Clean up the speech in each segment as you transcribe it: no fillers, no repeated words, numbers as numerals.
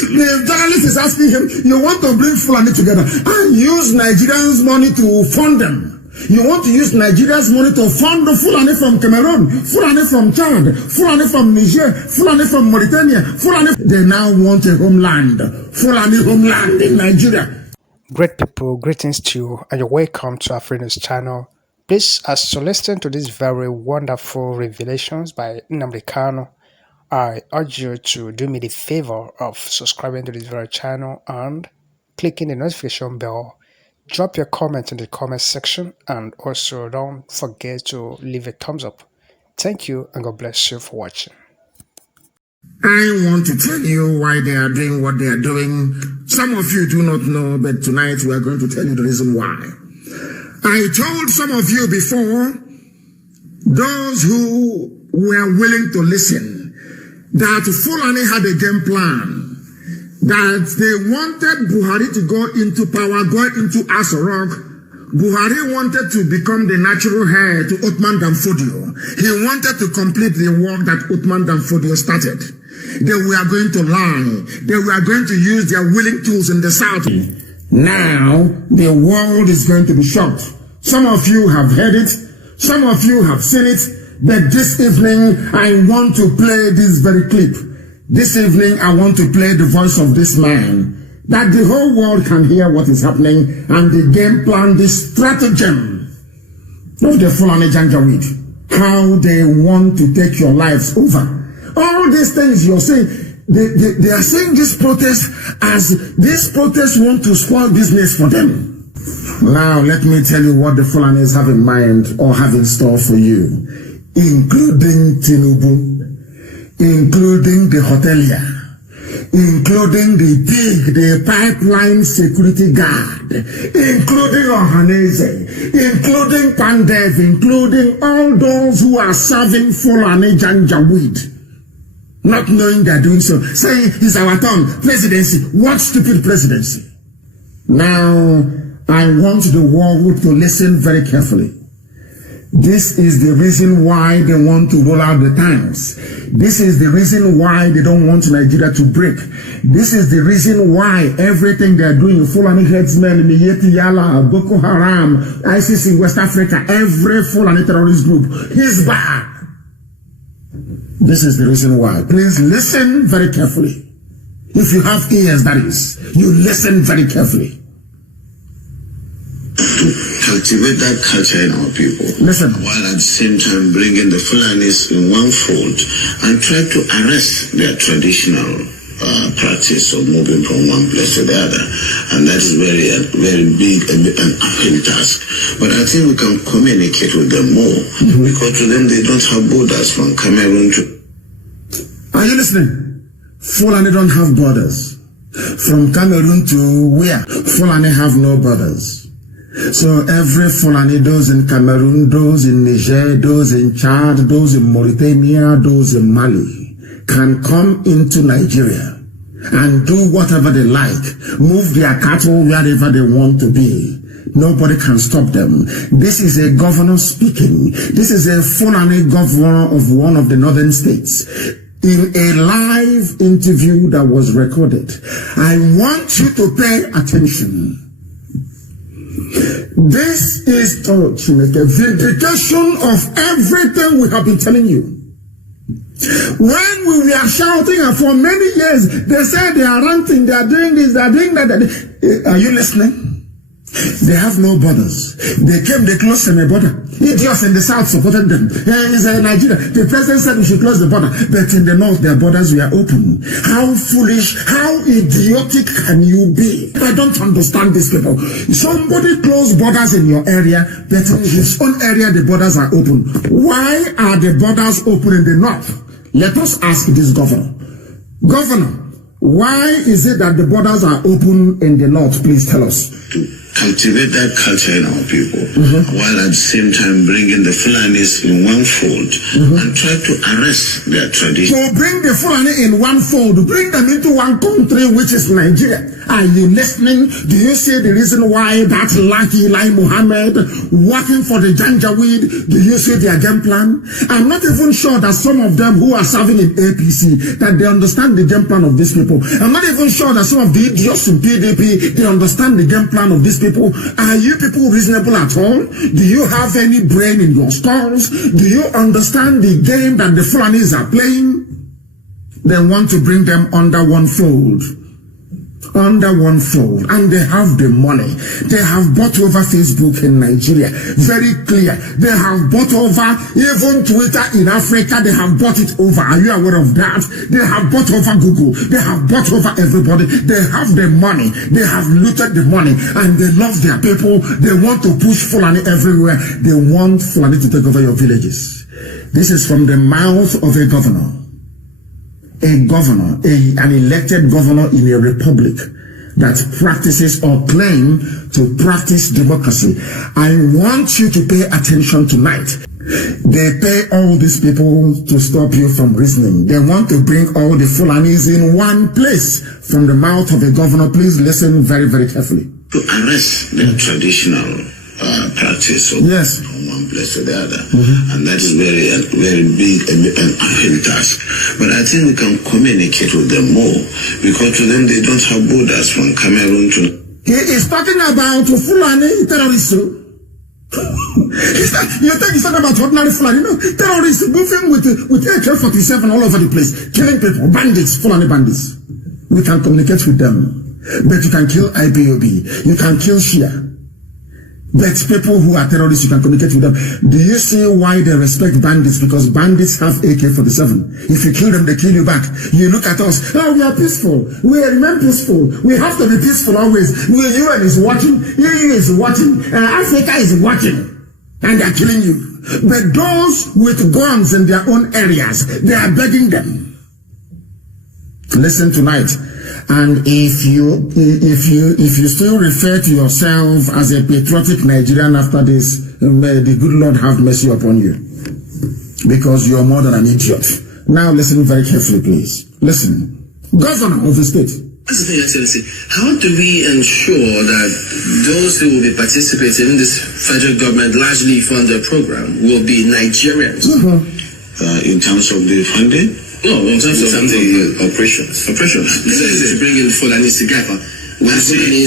The journalist is asking him, you want to bring Fulani together and use Nigerians' money to fund them. You want to use Nigeria's money to fund the Fulani from Cameroon, Fulani from Chad, Fulani from Niger, Fulani from Mauritania, Fulani. They now want a homeland, Fulani homeland in Nigeria. Great people, greetings to you and you're welcome to our Fulanis channel. Please, as you listen to these very wonderful revelations by Nnamdi Kanu, I urge you to do me the favor of subscribing to this very channel and clicking the notification bell. Drop your comment in the comment section and also don't forget to leave a thumbs up. Thank you and God bless you for watching. I want to tell you why they are doing what they are doing. Some of you do not know, but tonight we are going to tell you the reason why. I told some of you before, those who were willing to listen, that Fulani had a game plan, that they wanted Buhari to go into power, go into Aso-Rock. Buhari wanted to become the natural heir to Othman Danfodio. He wanted to complete the work that Othman Danfodio started. They were going to lie. They were going to use their willing tools in the south. Now, the world is going to be shocked. Some of you have heard it. Some of you have seen it. But this evening, I want to play this very clip. This evening, I want to play the voice of this man, that the whole world can hear what is happening and the game plan, the stratagem of the Fulani Janjaweed, how they want to take your lives over. All these things you're saying, they are saying this protest as this protest want to spoil business for them. Now, let me tell you what the Fulanis have in mind or have in store for you, including Tinubu, including the hotelier, including the pig, the pipeline security guard, including Ohaneze, including Pandev, including all those who are serving Fulani Janjaweed, not knowing they're doing so, saying it's our turn, presidency. What stupid presidency? Now, I want the world to listen very carefully. This is the reason why they want to roll out the tanks. This is the reason why they don't want Nigeria to break. This is the reason why everything they are doing, Fulani headsmen, Miyeti Yala, Boko Haram, ISIS in West Africa, every Fulani terrorist group, Hizbah. This is the reason why. Please listen very carefully. If you have ears, that is, you listen very carefully. To cultivate that culture in our people. Listen. While at the same time bringing the Fulanis in one fold and try to arrest their traditional practice of moving from one place to the other. And that is very big and uphill task. But I think we can communicate with them more because to them they don't have borders from Cameroon to... Are you listening? Fulani don't have borders. From Cameroon to where? Fulani have no borders. So every Fulani, those in Cameroon, those in Niger, those in Chad, those in Mauritania, those in Mali, can come into Nigeria and do whatever they like, move their cattle wherever they want to be. Nobody can stop them. This is a governor speaking. This is a Fulani governor of one of the northern states. In a live interview that was recorded. I want you to pay attention. This is to make a vindication of everything we have been telling you. When we were shouting and for many years, they said they are ranting, they are doing this, they are doing that. Are you listening? They have no borders. They came, they closed the border. Idiots in the south supported them. It's Nigeria. The president said we should close the border. But in the north, their borders were open. How foolish, how idiotic can you be? I don't understand these people. Somebody closed borders in your area, but in his own area, the borders are open. Why are the borders open in the north? Let us ask this governor. Governor, why is it that the borders are open in the north? Please tell us. To cultivate that culture in our people, while at the same time bringing the Fulanis in one fold and try to arrest their tradition. So bring the Fulani in one fold, bring them into one country, which is Nigeria. Are you listening? Do you see the reason why that Lucky Lai Muhammad working for the Janjaweed? Do you see their game plan? I'm not even sure that some of them who are serving in APC, that they understand the game plan of these people. I'm not even sure that some of the idiots in PDP, they understand the game plan of these people. Are you people reasonable at all? Do you have any brain in your skulls? Do you understand the game that the Fulanis are playing? They want to bring them under one fold. Under one fold, and they have the money. They have bought over Facebook in Nigeria, very clear. They have bought over even Twitter in Africa. They have bought it over. Are you aware of that? They have bought over Google. They have bought over everybody. They have the money. They have looted the money, and they love their people. They want to push Fulani everywhere. They want Fulani to take over your villages. This is from the mouth of a governor. An elected governor in a republic that practices or claim to practice democracy. I want you to pay attention tonight. They pay all these people to stop you from reasoning. They want to bring all the Fulanis in one place from the mouth of a governor. Please listen very, very carefully. To arrest their traditional practice of from one place to the other. And that is very big and uphill task. But I think we can communicate with them more, because to them they don't have borders from Cameroon to... He is talking about Fulani terrorists. You think he's talking about ordinary Fulani? No, terrorists moving with AK-47 all over the place, killing people, bandits, Fulani bandits. We can communicate with them. But you can kill IPOB, you can kill Shia. But people who are terrorists, you can communicate with them. Do you see why they respect bandits? Because bandits have AK-47. If you kill them, they kill you back. You look at us, oh, we are peaceful. We remain peaceful. We have to be peaceful always. UN is watching. EU is watching. Africa is watching. And they are killing you. But those with guns in their own areas, they are begging them. Listen tonight. And if you still refer to yourself as a patriotic Nigerian after this, may the good Lord have mercy upon you, because you are more than an idiot. Now listen very carefully, please. Listen. Governor of the state. That's the thing, Excellency. How do we ensure that those who will be participating in this federal government largely funded program will be Nigerians? In terms of the funding? No, in terms of the operations. This is bringing Fulanis together. You see the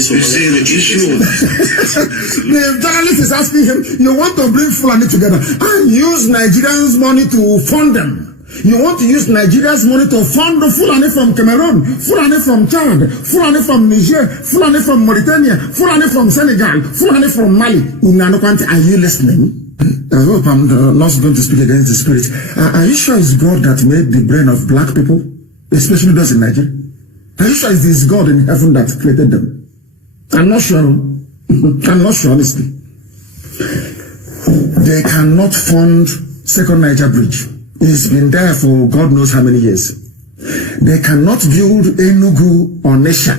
issue. The journalist is asking him, you want to bring Fulani together and use Nigerians' money to fund them. You want to use Nigeria's money to fund the Fulani from Cameroon, Fulani from Chad, Fulani from Niger, Fulani from Mauritania, Fulani from Senegal, Fulani from Mali. Are you listening? I hope I'm not going to speak against the spirit. Are you sure it's God that made the brain of black people, especially those in Nigeria? Are you sure it's God in heaven that created them? I'm not sure. I'm not sure, honestly. They cannot fund Second Niger Bridge. It's been there for God knows how many years. They cannot build Enugu or Nesha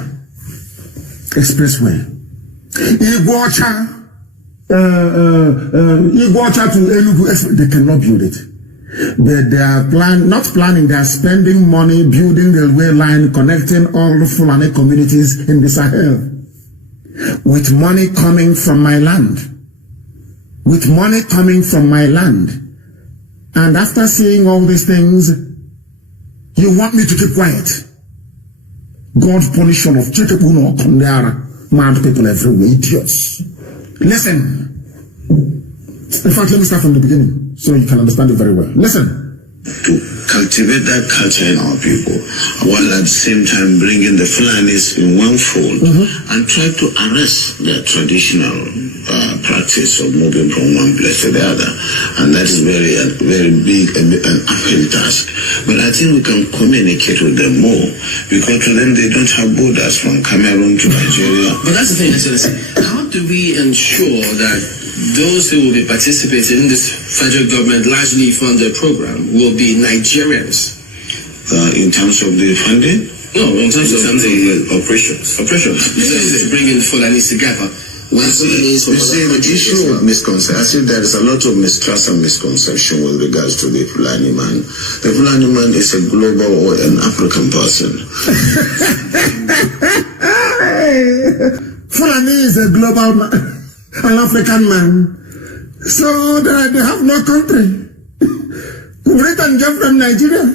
Expressway. Iguacha to Enugu, they cannot build it. But they are not planning, they are spending money building the railway line connecting all the Fulani communities in the Sahel. With money coming from my land. With money coming from my land. And after seeing all these things, you want me to keep quiet. God punish all of Chikepuno, Kondara, mad people everywhere, idiots. Listen. In fact, let me start from the beginning so you can understand it very well. Listen. To cultivate that culture in our people, while at the same time bringing the Fulanis in one fold and try to arrest their traditional practice of moving from one place to the other. And that is very big and uphill task. But I think we can communicate with them more, because to them they don't have borders from Cameroon to Nigeria. But that's the thing, Excellency. How do we ensure that those who will be participating in this federal government largely funded program will be Nigerians? In terms of the funding? No, in terms of the operations. This is bringing Fulanis together. You see, the issue of misconception, I see there is a lot of mistrust and misconception with regards to the Fulani man. The Fulani man is a global or an African person. Fulani is a global man, an African man. So they have no country. Britain came from Nigeria.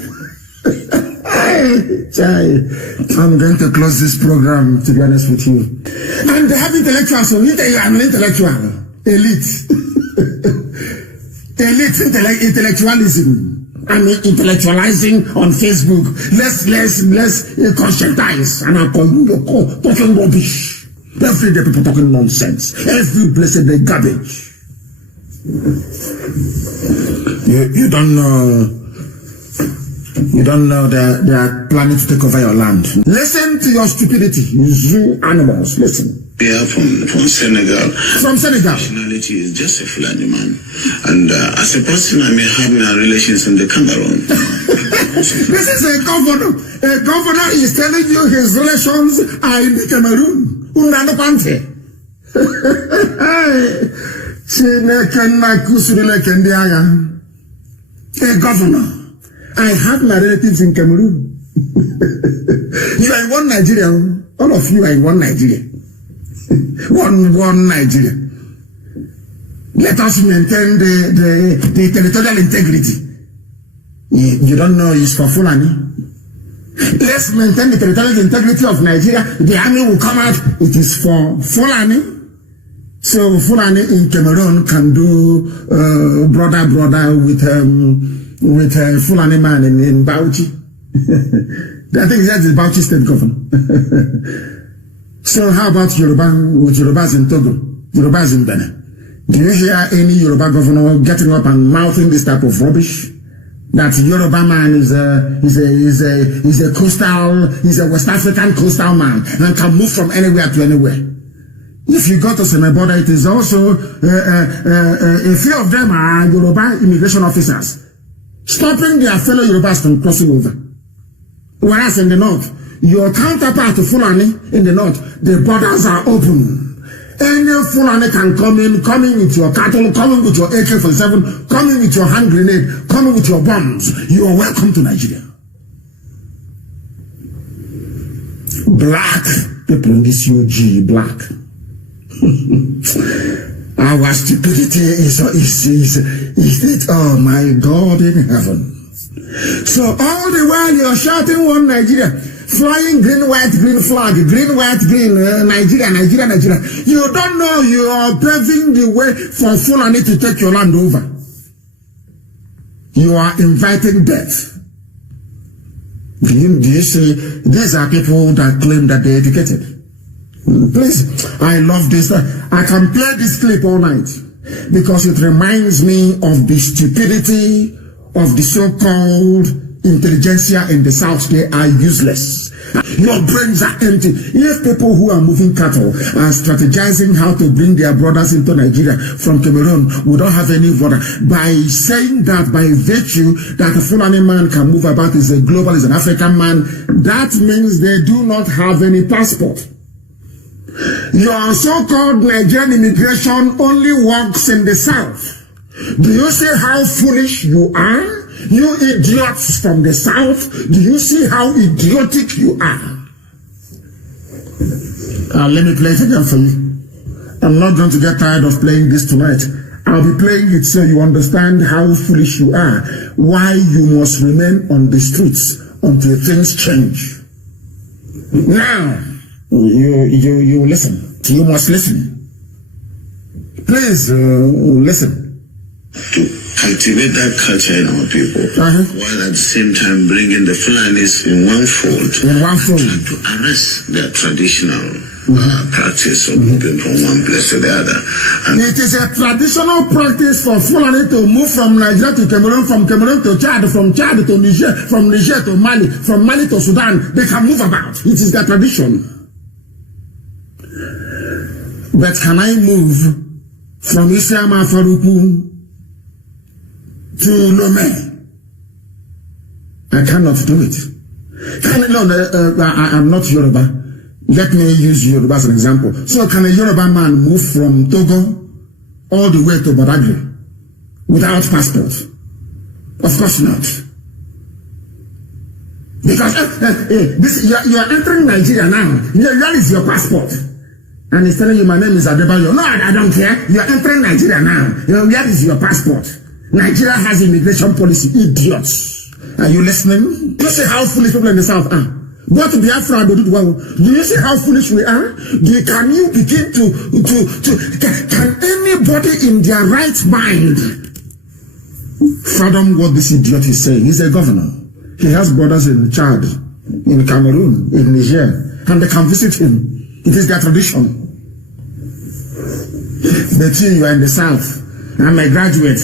I'm going to close this program, to be honest with you. And they have intellectuals, so I'm an intellectual. Elite. Elite intellectualism. I'm intellectualizing on Facebook. Let's conscientize. And I'm talking rubbish. Every day people talking nonsense. Every blessed day garbage. You don't know. You don't know that they are planning to take over your land. Listen to your stupidity, you zoo animals. Listen. We are from Senegal. From Senegal. Nationality is just a Fulani man. And as a person, I may have my relations in the Cameroon. This is a governor. A governor is telling you his relations are in the Cameroon. A governor. I have my relatives in Cameroon. You are in one Nigeria. All of you are in one Nigeria. One Nigeria. Let us maintain the territorial integrity. You don't know it's for Fulani. Let's maintain the territorial integrity of Nigeria. The army will come out. It is for Fulani. So Fulani in Cameroon can do brother with a Fulani man in Bauchi. I think that is Bauchi state governor. So how about Yoruba, with Yorubas in Togo, Yorubas in Benin? Do you hear any Yoruba governor getting up and mouthing this type of rubbish? That Yoruba man is a coastal, he's a West African coastal man and can move from anywhere to anywhere. If you go to Seme border, it is also a few of them are Yoruba immigration officers, stopping their fellow Yorubas from crossing over. Whereas in the north, your counterpart to Fulani in the north, the borders are open. Any Fulani can come in with your cattle, coming with your AK-47, coming with your hand grenade, coming with your bombs. You are welcome to Nigeria. Black people in this UG, black. Our stupidity is oh my God in heaven. So all the while you're shouting one Nigeria, flying green, white, green flag, green, white, green, Nigeria, Nigeria, Nigeria. You don't know you are paving the way for Fulani to take your land over. You are inviting death. Do you see, these are people that claim that they're educated. Please, I love this. I can play this clip all night because it reminds me of the stupidity of the so-called intelligentsia in the South. They are useless. Your brains are empty. If people who are moving cattle are strategizing how to bring their brothers into Nigeria from Cameroon, we don't have any border. By saying that, by virtue that a Fulani man can move about, is a global, is an African man, that means they do not have any passport. Your so-called Nigerian immigration only works in the South. Do you see how foolish you are? You idiots from the South, do you see how idiotic you are? Let me play it again for you. I'm not going to get tired of playing this tonight. I'll be playing it so you understand how foolish you are, why you must remain on the streets until things change. Now, you listen. You must listen. Please listen. To cultivate that culture in our people, while at the same time bringing the Fulanis in one fold. To arrest their traditional practice of moving from one place to the other. And it is a traditional practice for Fulani to move from Nigeria to Cameroon, from Cameroon to Chad, from Chad to Niger, from Niger to Mali, from Mali to Sudan. They can move about. It is their tradition. But can I move from Isiama Faruku to Lomé? I cannot do it. I'm not Yoruba. Let me use Yoruba as an example. So can a Yoruba man move from Togo all the way to Badagry without passport? Of course not. Because you are entering Nigeria now. Where is your passport? And he's telling you, my name is Adebayo. No, I don't care. You are entering Nigeria now. Where is your passport? Nigeria has immigration policy. Idiots. Are you listening? You see how foolish people in the South are? Go to Biafra. Do you see how foolish we are? Can you begin can anybody in their right mind fathom what this idiot is saying? He's a governor. He has brothers in Chad, in Cameroon, in Niger, and they can visit him. It is their tradition. The two, you are in the South. I'm a graduate,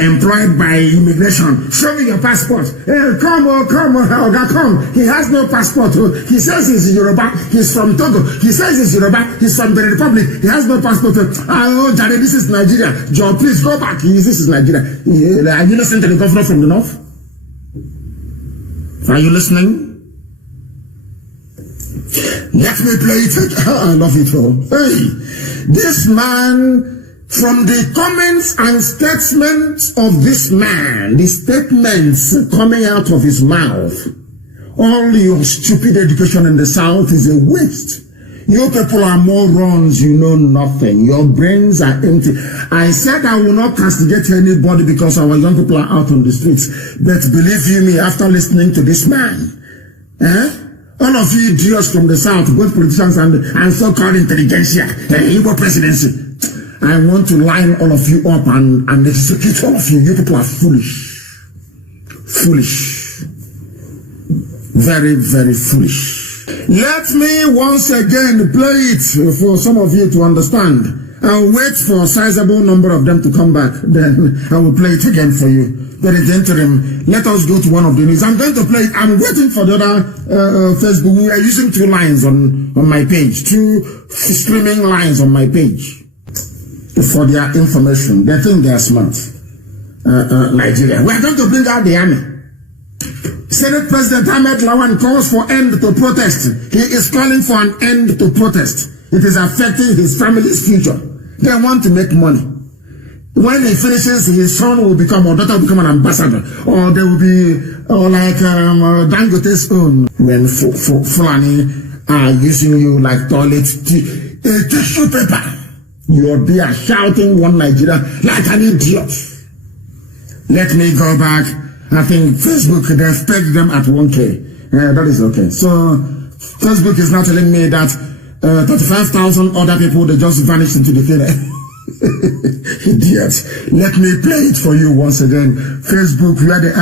employed by immigration. Show me your passport. Come. He has no passport. He says he's Yoruba. He's from Togo. He says he's Yoruba. He's from the Republic. He has no passport. Oh, Jare, this is Nigeria. Joe, please go back. This is Nigeria. Are you listening to the governor from the North? Are you listening? Let me play it. I love it all. Hey, this man, from the comments and statements of this man, the statements coming out of his mouth, all your stupid education in the South is a waste. You people are morons, you know nothing. Your brains are empty. I said I will not castigate anybody because our young people are out on the streets. But believe you me, after listening to this man, all of you idiots from the South, both politicians and so-called intelligentsia, Igbo presidency, I want to line all of you up and execute all of you. You people are foolish. Foolish. Very, very foolish. Let me once again play it for some of you to understand. I'll wait for a sizable number of them to come back. Then I will play it again for you. But in the interim, let us go to one of the news. I'm going to play it. I'm waiting for the other Facebook. We are using 2 lines on my page. 2 streaming lines on my page. For their information. They think they are smart. Nigeria. We are going to bring out the army. Senate President Ahmed Lawan calls for end to protest. He is calling for an end to protest. It is affecting his family's future. They want to make money. When he finishes, his son will become, or daughter will become an ambassador. Or they will be, like Dangote's own. When Fulani are using you like toilet tissue paper. You're there shouting one Nigeria like an idiot. Let me go back. I think Facebook, they've pegged them at 1K. That is okay. So, Facebook is now telling me that 35,000 other people, they just vanished into the thin. Idiots. Let me play it for you once again. Facebook, where they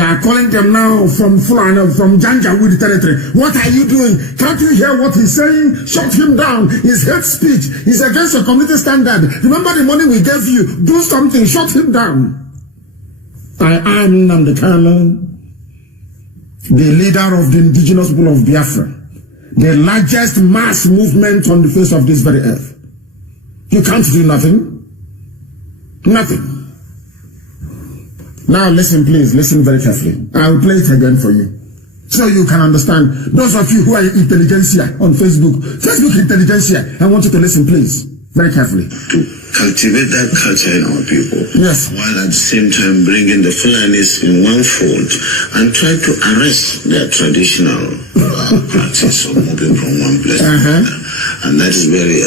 are calling them now from Fulani, from Janjaweed territory. What are you doing? Can't you hear what he's saying? Shut him down. His hate speech is against your community standard. Remember the money we gave you. Do something. Shut him down. I am Namdekano, the leader of the indigenous people of Biafra, the largest mass movement on the face of this very earth. You can't do nothing. Nothing. Now listen, please. Listen very carefully. I will play it again for you, so you can understand. Those of you who are intelligentsia on Facebook intelligentsia, I want you to listen, please, very carefully. Cultivate that culture in our people. Yes. While at the same time bringing the Fulanis in one fold and try to arrest their traditional practice of moving from one place to another. And that is very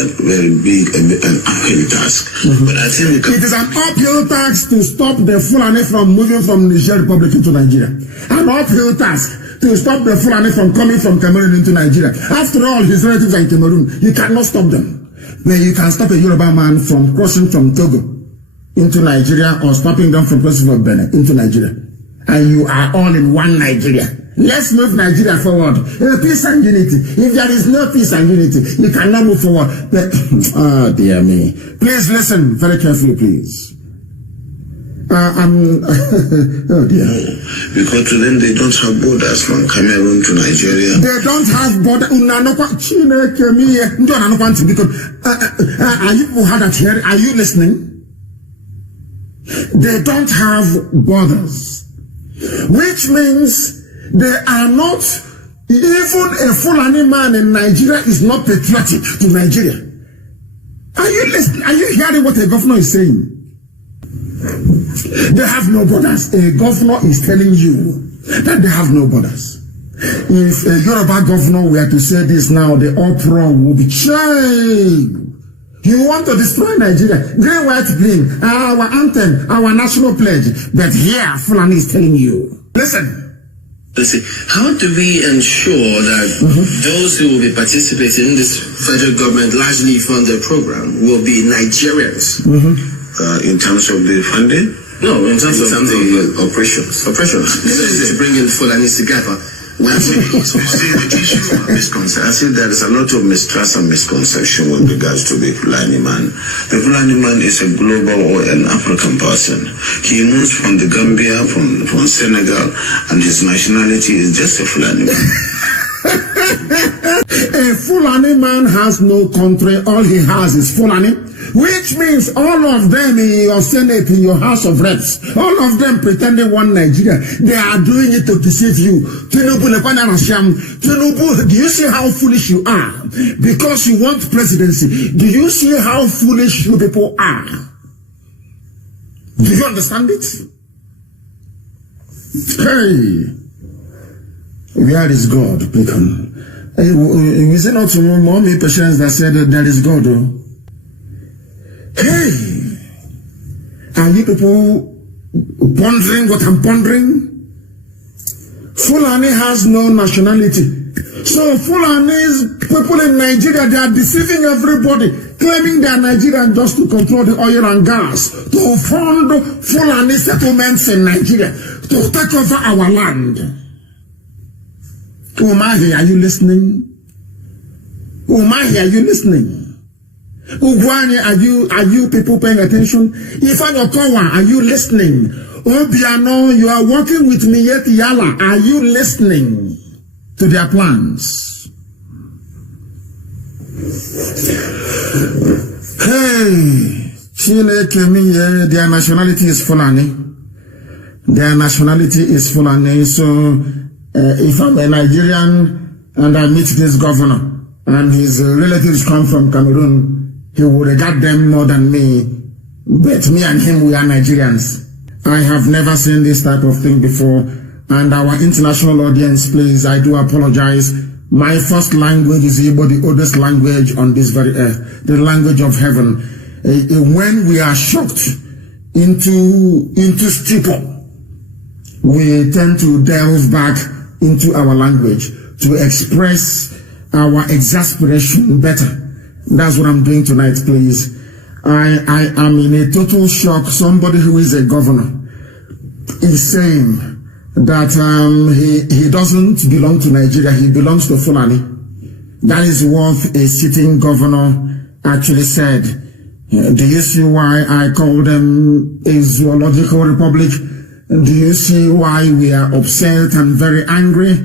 big and uphill task. But I think it is an uphill task to stop the Fulani from moving from Niger Republic into Nigeria. An uphill task to stop the Fulani from coming from Cameroon into Nigeria. After all, his relatives are in Cameroon. You cannot stop them. But you can stop a Yoruba man from crossing from Togo into Nigeria or stopping them from crossing from Benin into Nigeria. And you are all in one Nigeria. Let's move Nigeria forward. Peace and unity. If there is no peace and unity, you cannot move forward. But, oh dear me. Please listen very carefully, please. Oh dear. Because to them they don't have borders from Cameroon to Nigeria. They don't have borders. Are you hard at here? Are you listening? They don't have borders, which means they are not Even a Fulani man in Nigeria is not patriotic to Nigeria. Are you listening? Are you hearing what a governor is saying? They have no borders. A governor is telling you that they have no borders. If a Yoruba governor were to say this now, the uproar will be changed. You want to destroy Nigeria. Green, white, green. Our anthem, our national pledge. But here, Fulani is telling you. Listen. How do we ensure that those who will be participating in this federal government largely funded program will be Nigerians? In terms of the funding? No, in terms of the operations. This is to bring in Fulanis together. I see there is a lot of mistrust and misconception with regards to the Fulani man. The Fulani man is a global or an African person. He moves from the Gambia, from Senegal, and his nationality is just a Fulani man. A Fulani man has no country. All he has is Fulani, which means all of them in your Senate, in your House of Reps, all of them pretending one Nigeria. They are doing it to deceive you. Tinubu, do you see how foolish you are? Because you want presidency. Do you see how foolish you people are? Do you understand it? Hey. Where is God, Pecan? Is it not mommy patients that said that there is God? Hey, are you people pondering what I'm pondering? Fulani has no nationality. So Fulani's people in Nigeria, they are deceiving everybody, claiming they are Nigerian just to control the oil and gas, to fund Fulani settlements in Nigeria, to take over our land. Umahi, are you listening? Umahi, are you listening? Ugwani, are you people paying attention? Ifanyokowa, are you listening? Obiano, you are working with me yet Yala. Are you listening to their plans? Hey, Chile came here, their nationality is Fulani. Their nationality is Fulani, so if I'm a Nigerian and I meet this governor and his relatives come from Cameroon, he will regard them more than me. But me and him, we are Nigerians. I have never seen this type of thing before. And our international audience, please, I do apologize. My first language is Igbo, the oldest language on this very earth, the language of heaven. When we are shocked into stupor, we tend to delve back into our language to express our exasperation better. That's what I'm doing tonight, please. I am in a total shock. Somebody who is a governor is saying that he doesn't belong to Nigeria, he belongs to Fulani. That is what a sitting governor actually said. Do you see why I call them a zoological republic? Do you see why we are upset and very angry?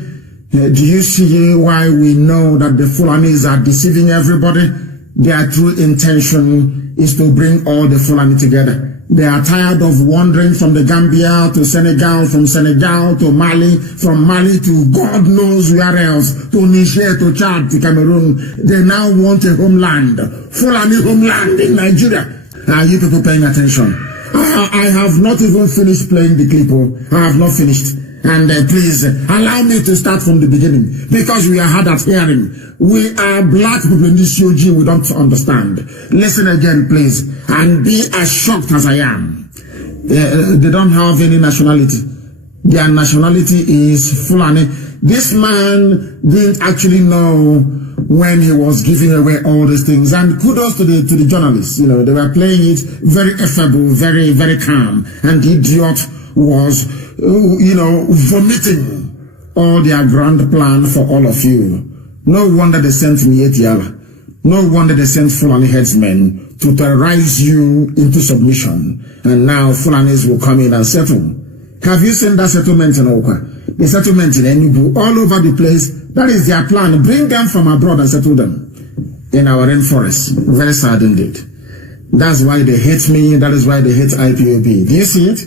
Do you see why we know that the Fulanis are deceiving everybody? Their true intention is to bring all the Fulani together. They are tired of wandering from the Gambia to Senegal, from Senegal to Mali, from Mali to God knows where else, to Niger, to Chad, to Cameroon. They now want a homeland, Fulani homeland in Nigeria. Are you people paying attention? I have not even finished playing the clip. I have not finished. And please allow me to start from the beginning, because we are hard at hearing. We are black people in this UG, we don't understand. Listen again, please, and be as shocked as I am. They don't have any nationality. Their nationality is Fulani. This man didn't actually know when he was giving away all these things. And kudos to the journalists. You know, they were playing it very affable, very, very calm. And the idiot was, vomiting all their grand plan for all of you. No wonder they sent me Etiala. No wonder they sent Fulani headsmen to terrorize you into submission. And now Fulanis will come in and settle. Have you seen that settlement in Oka? The settlement in Enugu, all over the place. That is their plan. Bring them from abroad and settle them in our rainforest. Very sad indeed. That's why they hate me. That is why they hate IPOB. Do you see it?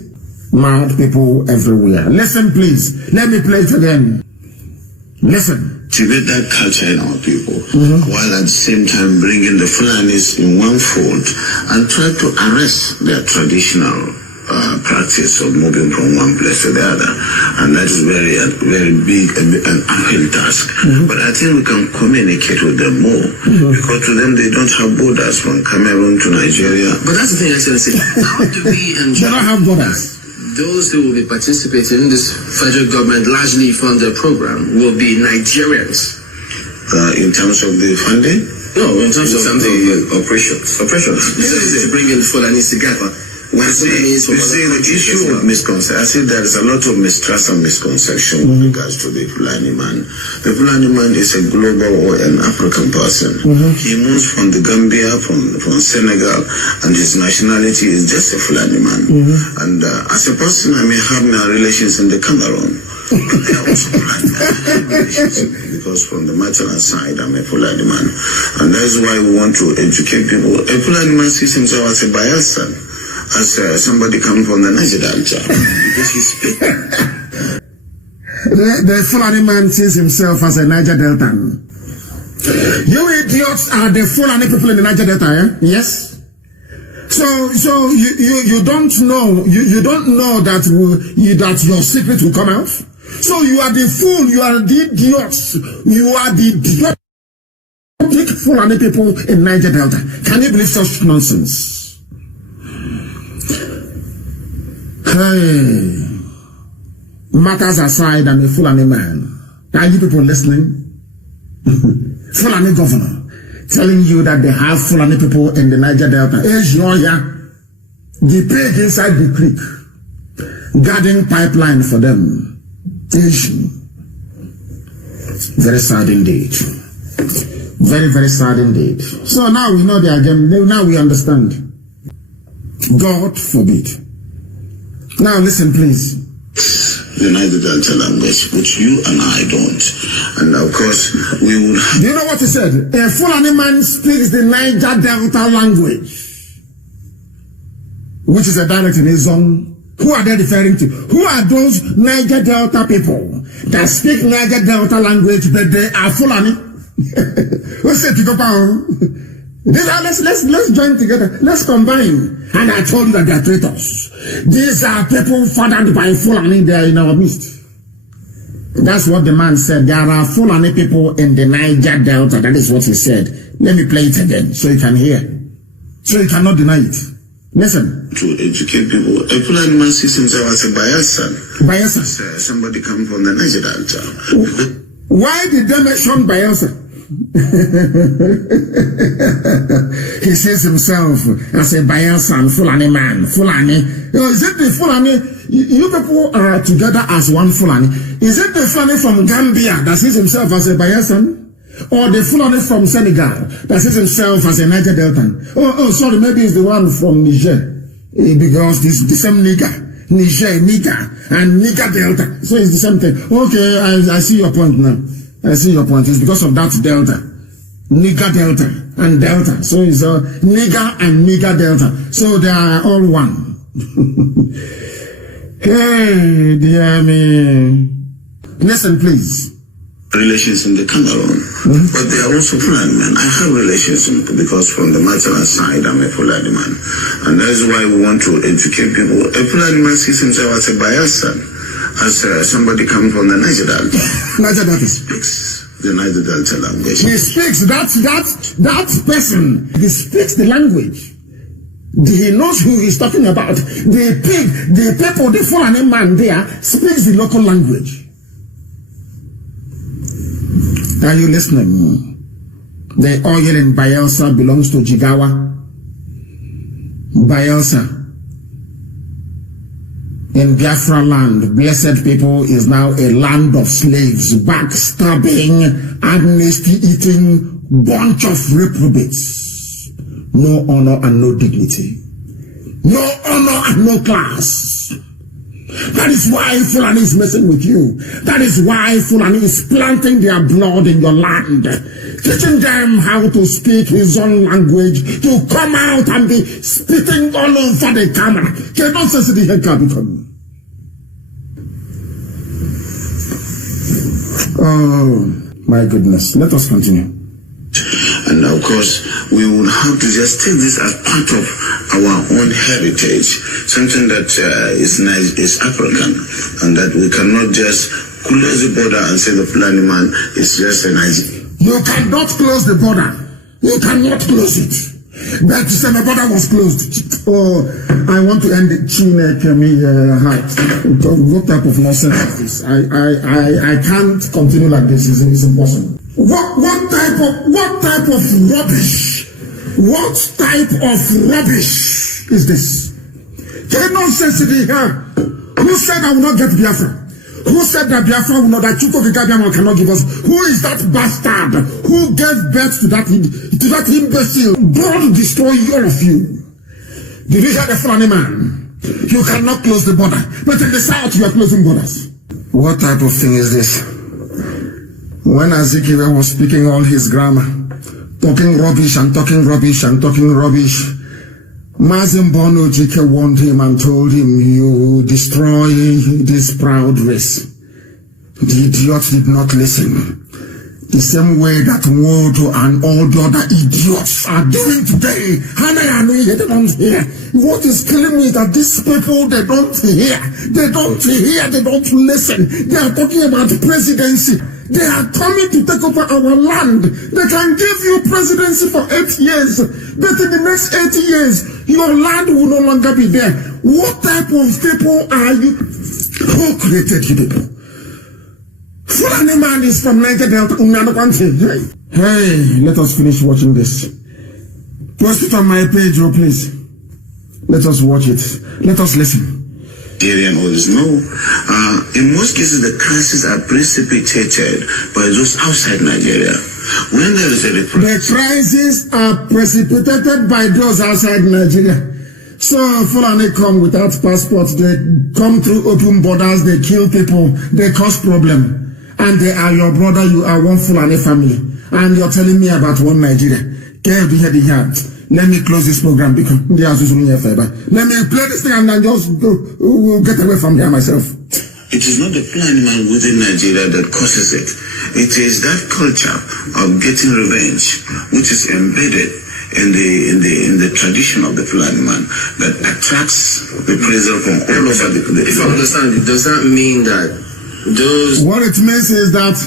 Mad people everywhere. Listen, please. Let me play it again. Listen. Cultivate that culture in our people, while at the same time bringing the Fulanis in one fold and try to arrest their traditional practice of moving from one place to the other. And that is very big and uphill task. But I think we can communicate with them more, because to them they don't have borders from Cameroon to Nigeria. But that's the thing, Excellency. How do we ensure they don't have borders? Those who will be participating in this federal government largely funded program will be Nigerians? In terms of the funding? No, in terms of the operations. To bring in Fulanis together. You see, the issue of misconception, I see there is a lot of mistrust and misconception with regards to the Fulani man. The Fulani man is a global or an African person. He moves from the Gambia, from Senegal, and his nationality is just a Fulani man. And as a person, I may have my relations in the Cameroon. But they are also Fulani man. Because from the maternal side, I'm a Fulani man. And that is why we want to educate people. A Fulani man sees himself as a Bayelsan, as somebody coming from the Niger Delta. Because he speaks. The Fulani man sees himself as a Niger Deltan. You idiots are the Fulani people in the Niger Delta, eh? Yes? So you don't know, you don't know that that your secret will come out? So you are the fool, you are the idiots, you are the idiotic Fulani people in Niger Delta. Can you believe such nonsense? Hey, matters aside, I'm a Fulani man. Are you people listening? Fulani governor telling you that they have Fulani people in the Niger Delta. The pig inside the creek, guarding pipeline for them. Very sad indeed. Very, very sad indeed. So now we know their game. Now we understand. God forbid. Now listen, please. The Niger Delta language, which you and I don't. And of course, we would have... Do you know what he said? A Fulani man speaks the Niger Delta language, which is a dialect in his zone. Who are they referring to? Who are those Niger Delta people that speak Niger Delta language, but they are Fulani? Let's join together. Let's combine. And I told you that they are traitors. These are people fathered by Fulani. They are in our midst. That's what the man said. There are Fulani people in the Niger Delta. That is what he said. Let me play it again so you can hear. So you cannot deny it. Listen. To educate people. A Fulani man sees himself as a Bayelsan. Bayelsa. Somebody coming from the Niger Delta. Why did they mention Bayelsa? He sees himself as a Bayelsan Fulani man. Fulani. Is it the Fulani? You people are together as one Fulani. Is it the Fulani from Gambia that sees himself as a Bayelsan? Or the Fulani from Senegal that sees himself as a Niger Deltan? Oh, sorry, maybe it's the one from Niger. Because it's the same nigger. Niger, nigger, and nigger Delta. So it's the same thing. Okay, I see your point now. I see your point. It's because of that Delta. Nigger Delta and Delta. So it's nigger and nigger Delta. So they are all one. Hey, dear me. Listen, please. Relations in the Cameroon, but they are also Fulani men. I have relations because from the maternal side, I'm a Fulani man. And that is why we want to educate people. A Fulani man sees himself as a Bayelsan, as somebody coming from the Niger Delta. Niger Delta speaks the Niger Delta language. He speaks that person. He speaks the language. He knows who he's talking about. The pig, the people, the Fulani man there speaks the local language. Are you listening? The oil in Bayelsa belongs to Jigawa. Bayelsa in Biafra land, blessed people, is now a land of slaves, backstabbing, amnesty-eating bunch of reprobates. No honor and no dignity. No honor and no class. That is why Fulani is messing with you. That is why Fulani is planting their blood in your land, teaching them how to speak his own language, to come out and be spitting all over the camera. Cannot say the head can become. Oh, my goodness. Let us continue. And of course, we would have to just take this as part of our own heritage, something that is nice, is African, and that we cannot just close the border and say the Fulani man is just a Nigerian. You cannot close the border. You cannot close it. But the border was closed. Oh, I want to end the height. What type of nonsense is this? I can't continue like this. It's impossible. What type of rubbish? What type of rubbish is this? Can nonsense in here? Who said I will not get Biafra? Who said that Biafra will not, that Chuko Kikabiama cannot give us? Who is that bastard who gave birth to that imbecile? God will destroy all of you. Did you hear the Fulani man? You cannot close the border. But in the south, you are closing borders. What type of thing is this? When Azikiwe was speaking all his grammar, talking rubbish and talking rubbish and talking rubbish, Mazin Bono Jike warned him and told him, you destroy this proud race. The idiot did not listen. The same way that Wodo and all the other idiots are doing today. They don't hear. What is killing me is that these people, they don't hear. They don't hear. They don't listen. They are talking about presidency. They are coming to take over our land. They can give you presidency for 8 years. But in the next 8 years, your land will no longer be there. What type of people are you? Who created you people? Fulani man is from Niger Delta. Hey, let us finish watching this. Post it on my page, oh please. Let us watch it. Let us listen. Nigerian always know. In most cases, the crises are precipitated by those outside Nigeria. When there is a the crises are precipitated by those outside Nigeria. So Fulani come without passports, they come through open borders, they kill people, they cause problem. And they are your brother, you are one Fulani family. And you're telling me about one Nigeria. Let me close this program because let me play this thing and then just get away from here myself. It is not the Fulani man within Nigeria that causes it. It is that culture of getting revenge, which is embedded in the tradition of the Fulani man, that attracts the pressure from all over the If I understand, it does not mean that those... What it means is that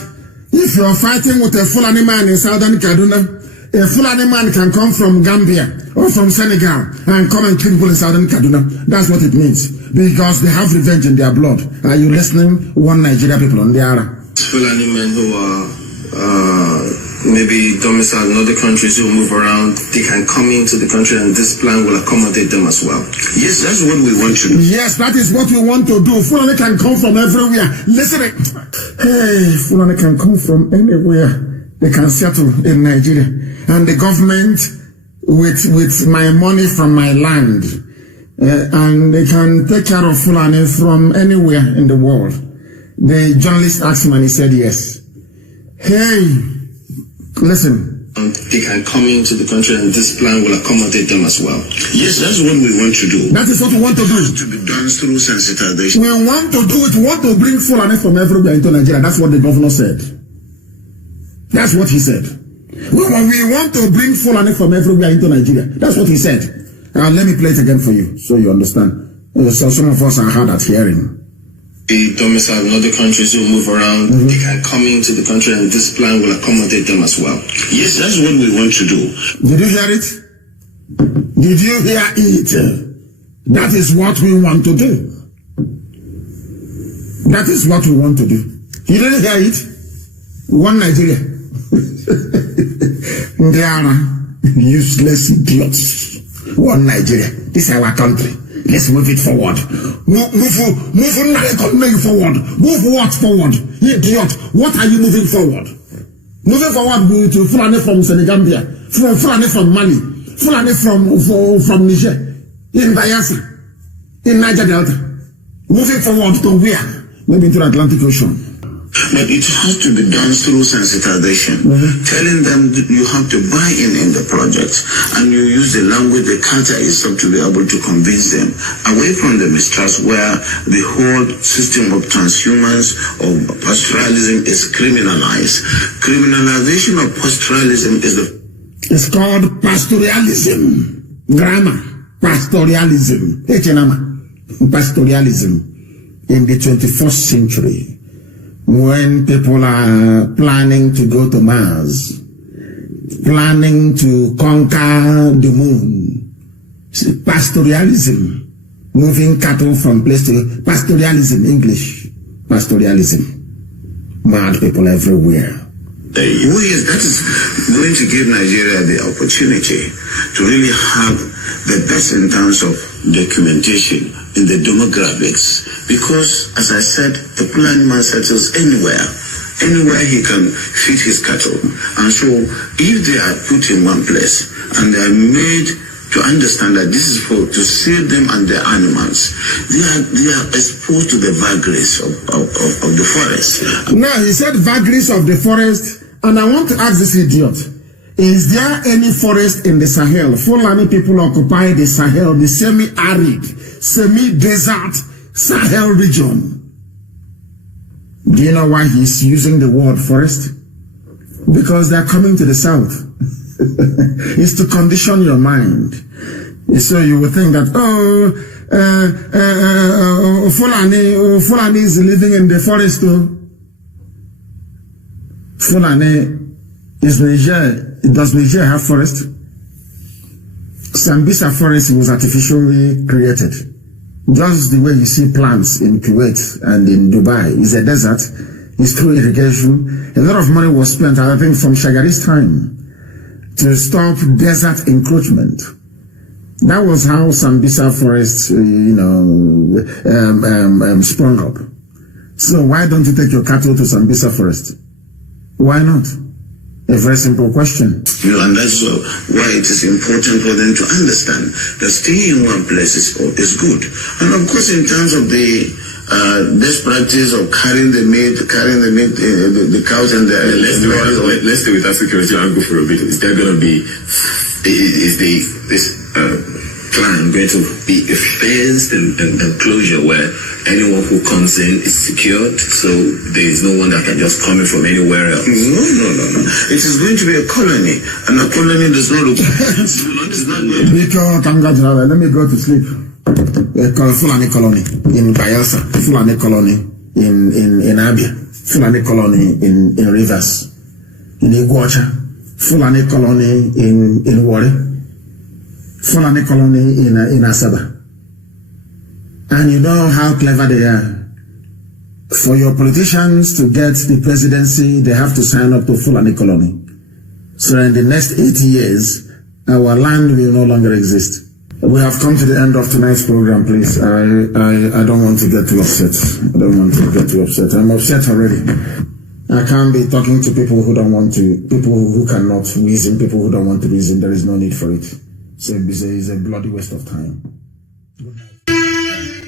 if you're fighting with a Fulani man in southern Kaduna, a Fulani man can come from Gambia or from Senegal and come and kill people in southern Kaduna. That's what it means. Because they have revenge in their blood. Are you listening? One Nigeria people on the other. Fulani men who are maybe domiciled in other countries who move around, they can come into the country and this plan will accommodate them as well. Yes, that's what we want to do. Yes, that is what we want to do. Fulani can come from everywhere. Listen, hey, Fulani can come from anywhere. They can settle in Nigeria. And the government, with my money from my land, and they can take care of Fulani from anywhere in the world. The journalist asked him and he said yes. Hey, listen. They can come into the country and this plan will accommodate them as well. Yes, that's what we want to do. That is what we want to do. It has to be done through sensitization. We want to do it. We want to bring Fulani from everywhere into Nigeria. That's what the governor said. That's what he said. We want to bring Fulani from everywhere into Nigeria. That's what he said. Let me play it again for you so you understand. So some of us are hard at hearing. The domicile in other countries who move around, they can come into the country and this plan will accommodate them as well. Yes, that's what we want to do. Did you hear it? Did you hear it? That is what we want to do. That is what we want to do. You didn't hear it? One Nigeria. They are useless idiots. One Nigeria. This is our country. Let's move it forward. Move forward. Move what forward? Idiot. What are you moving forward? Moving forward to Fulani from Senegambia, Fulani from Mali, Fulani from Niger, in Bayelsa, in Niger Delta. Moving forward to where? Maybe into the Atlantic Ocean. But it has to be done through sensitization, telling them that you have to buy in the project, and you use the language, the culture itself to be able to convince them away from the mistrust where the whole system of transhumance, of pastoralism is criminalized. Criminalization of pastoralism is It's called pastoralism. Grammar. Pastoralism. Pastoralism in the 21st century, when people are planning to go to Mars, planning to conquer the moon. Pastoralism. Moving cattle from place to pastoralism, English. Pastoralism. Mad people everywhere. that is going to give Nigeria the opportunity to really have the best in terms of documentation in the demographics, because, as I said, the Fulani man settles anywhere he can feed his cattle. And so if they are put in one place and they are made to understand that this is to save them and their animals, they are exposed to the vagaries of the forest. Now, he said vagaries of the forest, and I want to ask this idiot, is there any forest in the Sahel? Fulani people occupy the Sahel, the semi-arid, semi-desert Sahel region. Do you know why he's using the word forest? Because they're coming to the south. It's to condition your mind. So you will think that, Fulani is living in the forest. Fulani is Niger. Does Niger have forest? Sambisa forest was artificially created. Just the way you see plants in Kuwait and in Dubai is a desert. It's through irrigation. A lot of money was spent, I think, from Shagari's time to stop desert encroachment. That was how Sambisa forest, sprung up. So why don't you take your cattle to Sambisa forest? Why not? A very simple question. And that's why it is important for them to understand that staying in one place is good. And of course, in terms of the this practice of carrying the cows and let's stay with that security angle for a bit. Is there going to be this plan going to be a fenced enclosure where anyone who comes in is secured, so there is no one that can just come in from anywhere else? No. It is going to be a colony, and a colony does not require. Let me go to sleep. Fulani colony in Bayelsa, Fulani colony in Abia, Fulani colony in Rivers, in Iguacha, Fulani colony in Warri, Fulani colony in Asaba. And you know how clever they are. For your politicians to get the presidency, they have to sign up to Fulani colony. So in the next 80 years, our land will no longer exist. We have come to the end of tonight's program, please. I don't want to get too upset. I'm upset already. I can't be talking to people who don't want to, people who cannot reason, people who don't want to reason. There is no need for it. So it's a bloody waste of time.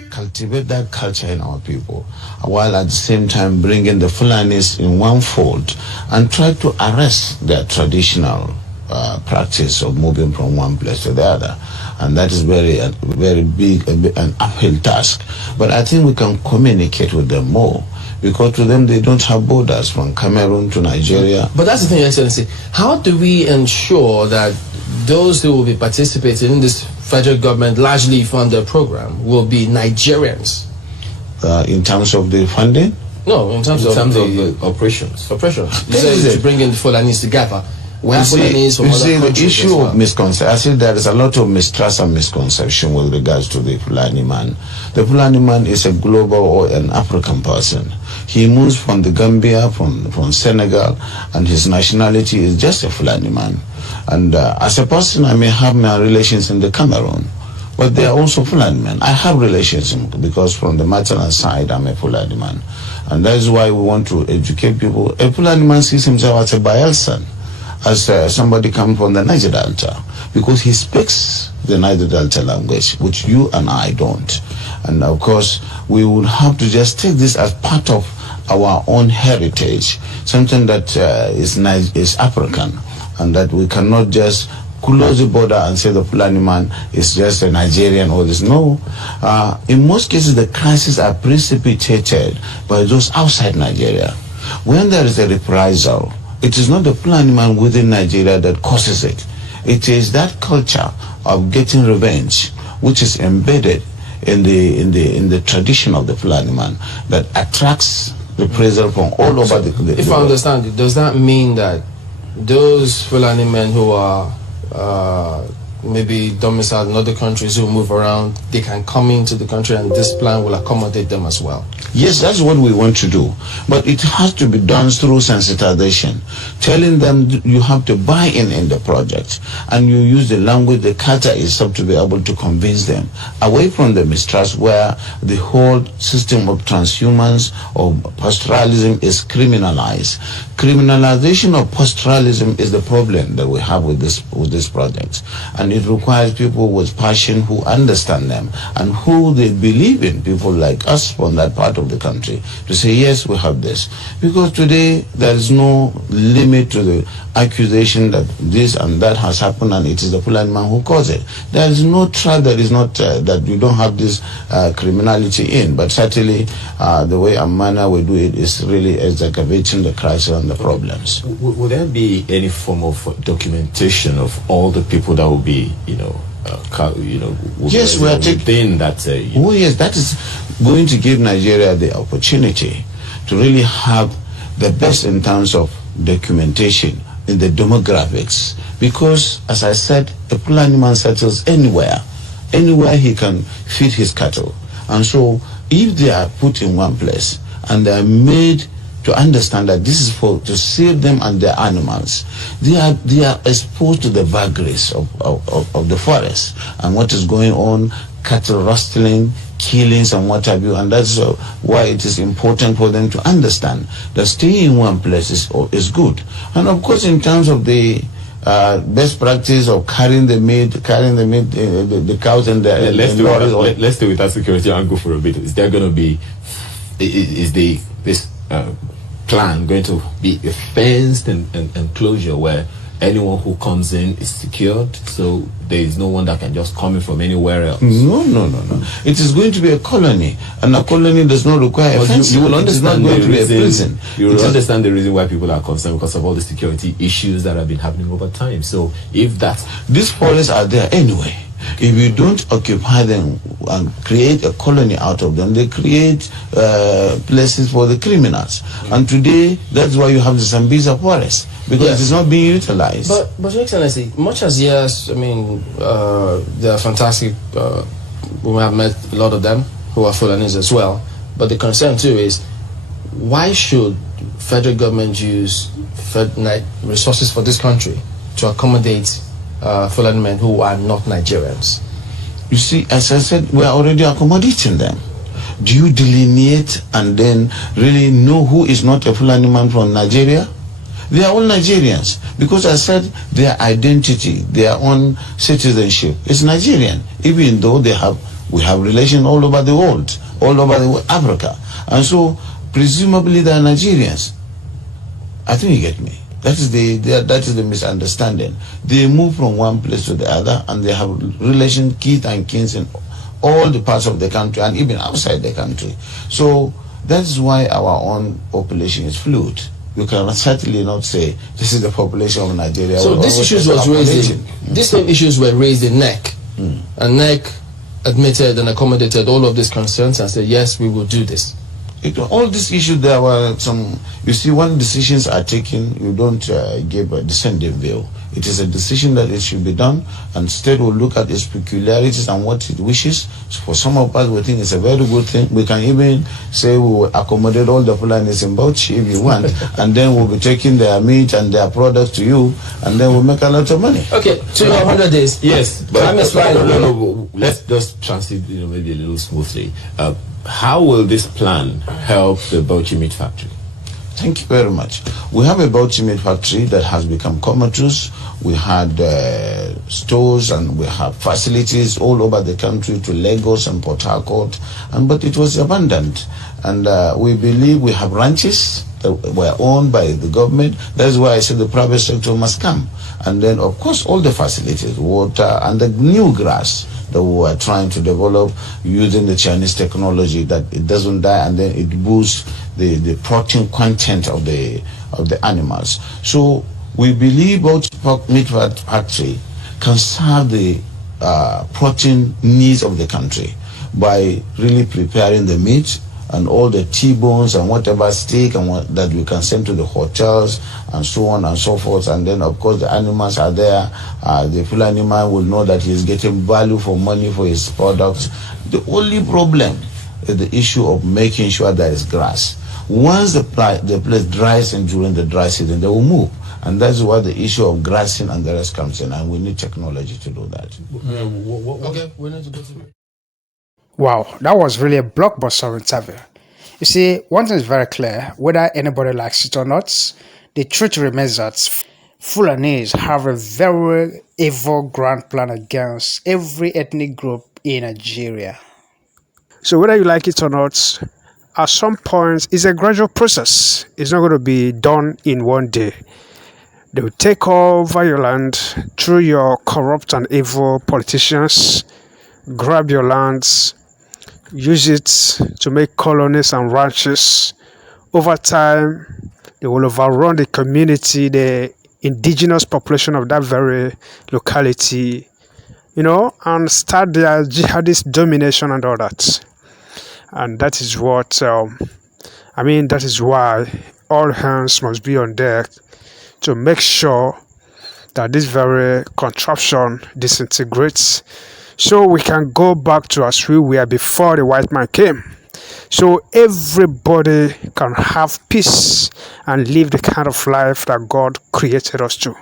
Cultivate that culture in our people, while at the same time bringing the Fulanis in one fold and try to arrest their traditional practice of moving from one place to the other. And that is very big, an uphill task. But I think we can communicate with them more, because to them they don't have borders from Cameroon to Nigeria. But that's the thing, Excellency. How do we ensure that those who will be participating in this federal government largely funded program will be Nigerians? In terms of the funding? No, in terms of the operations. You said to bring in the Fulanis together. You see, the issue of misconception, I think there is a lot of mistrust and misconception with regards to the Fulani man. The Fulani man is a global or an African person. He moves from the Gambia, from Senegal, and his nationality is just a Fulani man. And as a person, I may have my relations in the Cameroon, but they are also Fulani men. I have relations because from the maternal side, I'm a Fulani man. And that is why we want to educate people. A Fulani man sees himself as a Bayelsan, as somebody coming from the Niger Delta, because he speaks the Niger Delta language, which you and I don't. And of course, we would have to just take this as part of our own heritage, something that is African, and that we cannot just close the border and say the Fulani man is just a Nigerian or this. No. In most cases, the crises are precipitated by those outside Nigeria. When there is a reprisal, it is not the Fulani man within Nigeria that causes it. It is that culture of getting revenge, which is embedded in the tradition of the Fulani man, that attracts reprisal from all over the If I understand, does that mean that those Fulani men who are maybe domiciled in other countries who move around, they can come into the country and this plan will accommodate them as well? Yes, that's what we want to do. But it has to be done through sensitization, telling them you have to buy in the project, and you use the language the culture is up to be able to convince them, away from the mistrust where the whole system of transhumance or pastoralism is criminalized. Criminalization of pastoralism is the problem that we have with this project, and it requires people with passion who understand them and who they believe in, people like us from that part of the country, to say yes, we have this. Because today there is no limit to the accusation that this and that has happened and it is the Fulani man who caused it. There is no tribe that is not that you don't have this criminality in, but certainly the way and manner we do it is really excavating the crisis and the problems. Will there be any form of documentation of all the people that will be, yes, we are taking that. Oh yes, that is going to give Nigeria the opportunity to really have the best in terms of documentation in the demographics, because as I said, the Fulani man settles anywhere he can feed his cattle, and so if they are put in one place and they are made to understand that this is to save them and their animals, they are exposed to the vagaries of the forest and what is going on, cattle rustling, killings and what have you, and that's why it is important for them to understand that staying in one place is good. And of course, in terms of the best practice of carrying the cows and the let's stay with that security angle for a bit. Is there going to be this plan going to be a fenced enclosure where anyone who comes in is secured, so there is no one that can just come in from anywhere else? No. It is going to be a colony, and a colony does not require a fence. You will understand the reason. You will understand the reason why people are concerned, because of all the security issues that have been happening over time. So if these forests are there anyway. If you don't occupy them and create a colony out of them, they create places for the criminals. And today, that's why you have the Sambisa forest, because it is not being utilized. But Your Excellency, much as yes, I mean, they are fantastic. We have met a lot of them who are Fulanis as well. But the concern too is, why should federal government use resources for this country to accommodate Fulani men who are not Nigerians? You see, as I said, we are already accommodating them. Do you delineate and then really know who is not a Fulani man from Nigeria? They are all Nigerians, because I said their identity, their own citizenship is Nigerian, even though we have relations all over the world, all over Africa. And so, presumably they are Nigerians. I think you get me. That is the misunderstanding. They move from one place to the other, and they have relations, kith and kins in all the parts of the country and even outside the country. So that is why our own population is fluid. You can certainly not say this is the population of Nigeria. So these issues these same issues were raised in NEC, and NEC admitted and accommodated all of these concerns and said, yes, we will do this. All these issues, there were some, you see, when decisions are taken, you don't give a dissenting view. It is a decision that it should be done, and state will look at its peculiarities and what it wishes. So for some of us, we think it's a very good thing. We can even say we will accommodate all the Fulanis in Bauchi if you want, and then we'll be taking their meat and their products to you, and then we'll make a lot of money. Okay, 200 days. Yes, but time is fine. No, let's just transit, maybe a little smoothly. How will this plan help the Bauchi meat factory? Thank you very much. We have a Bauchi meat factory that has become comatose. We had stores and we have facilities all over the country, to Lagos and Port Harcourt, but it was abandoned. And we believe we have ranches that were owned by the government. That's why I said the private sector must come. And then, of course, all the facilities, water, and the new grass that we are trying to develop using the Chinese technology, that it doesn't die, and then it boosts the protein content of the animals. So we believe both pork meat factory can serve the protein needs of the country by really preparing the meat and all the T-bones and whatever steak and that we can send to the hotels and so on and so forth. And then, of course, the animals are there. The Fulani man will know that he's getting value for money for his products. The only problem is the issue of making sure there is grass. Once the place dries and during the dry season, they will move. And that's why the issue of grassing and the rest comes in. And we need technology to do that. Okay, we need to go to... Wow, that was really a blockbuster interview. You see, one thing is very clear, whether anybody likes it or not, the truth remains that Fulanis have a very evil grand plan against every ethnic group in Nigeria. So whether you like it or not, at some point, it's a gradual process. It's not going to be done in one day. They will take over your land through your corrupt and evil politicians, grab your lands, use it to make colonies and ranches. Over time, they will overrun the community, the indigenous population of that very locality, and start their jihadist domination and all that. And that is what, that is why all hands must be on deck to make sure that this very contraption disintegrates, so we can go back to as we were before the white man came. So everybody can have peace and live the kind of life that God created us to.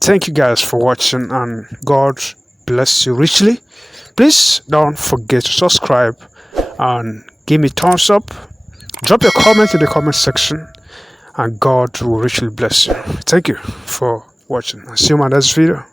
Thank you guys for watching, and God bless you richly. Please don't forget to subscribe and give me thumbs up. Drop your comment in the comment section, and God will richly bless you. Thank you for watching. I'll see you in my next video.